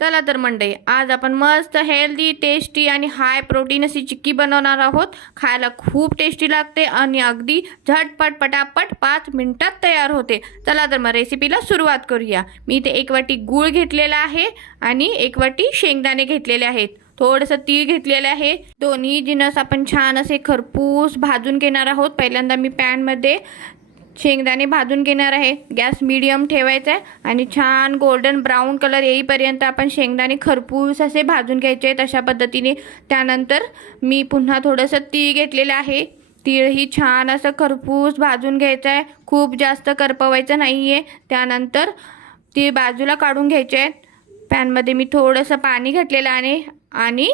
चला तर मंडळी, आज आपण मस्त हेल्दी, टेस्टी आणि हाय प्रोटीन अशी चिक्की बनवणार आहोत। खायला खूप टेस्टी लागते आणि अगदी झटपट पटापट 5 मिनिटात तयार होते। चला तर मग रेसिपीला सुरुवात करूया। मी इथे 1 वाटी गूळ घेतलेला आहे आणि 1 वाटी शेंगदाणे घेतलेले आहेत। थोडंसं तीळ घेतलेले आहे। दोन्ही जिन्नस आपण छान असे खरपूस भाजून घेणार आहोत। पहिल्यांदा मी पॅन मध्ये शेंगदाणे भाजून घेणार आहे। गॅस मीडियम ठेवायचा आहे आणि छान गोल्डन ब्राउन कलर येईपर्यंत आपण शेंगदाणे खरपूस असे भाजून घ्यायचे आहेत अशा पद्धतीने। त्यानंतर मी पुन्हा थोडंसं तीळ घेतलेलं आहे। तीळही छान असं खरपूस भाजून घ्यायचं आहे, खूप जास्त करपवायचं नाही आहे। त्यानंतर तीळ बाजूला काढून घ्यायचे आहेत। पॅनमध्ये मी थोडंसं पाणी घातलेलं आहे आणि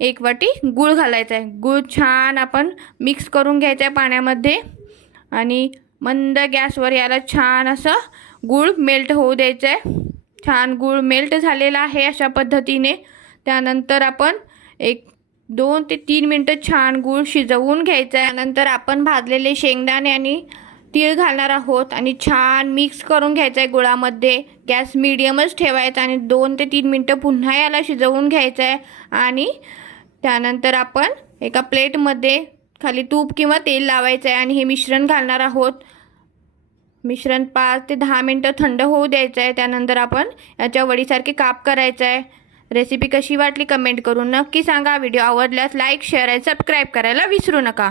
1 वाटी गूळ घालायचा आहे। गूळ छान आपण मिक्स करून घ्यायचा आहे पाण्यामध्ये आणि मंद गॅसवर याला छान असं गूळ मेल्ट होऊ द्यायचं आहे। छान गूळ मेल्ट झालेला आहे अशा पद्धतीने। त्यानंतर आपण 2 ते 3 मिनिटं छान गूळ शिजवून घ्यायचा आहे। त्यानंतर आपण भाजलेले शेंगदाणे आणि तीळ घालणार आहोत आणि छान मिक्स करून घ्यायचं आहे गुळामध्ये। गॅस मीडियमच ठेवायचा आणि 2 ते 3 मिनिटं पुन्हा याला शिजवून घ्यायचं आहे। आणि त्यानंतर आपण एका प्लेटमध्ये खाली तूप किंवा तेल लावायचं आहे आणि हे मिश्रण घालणार आहोत। मिश्रण 5 ते 10 मिनिटं थंड होऊ द्यायचं आहे। त्यानंतर आपण याच्या वडीसारखे काप करायचं आहे। रेसिपी कशी वाटली कमेंट करून नक्की सांगा। व्हिडिओ आवडल्यास लाईक, शेअर आणि सबस्क्राईब करायला विसरू नका।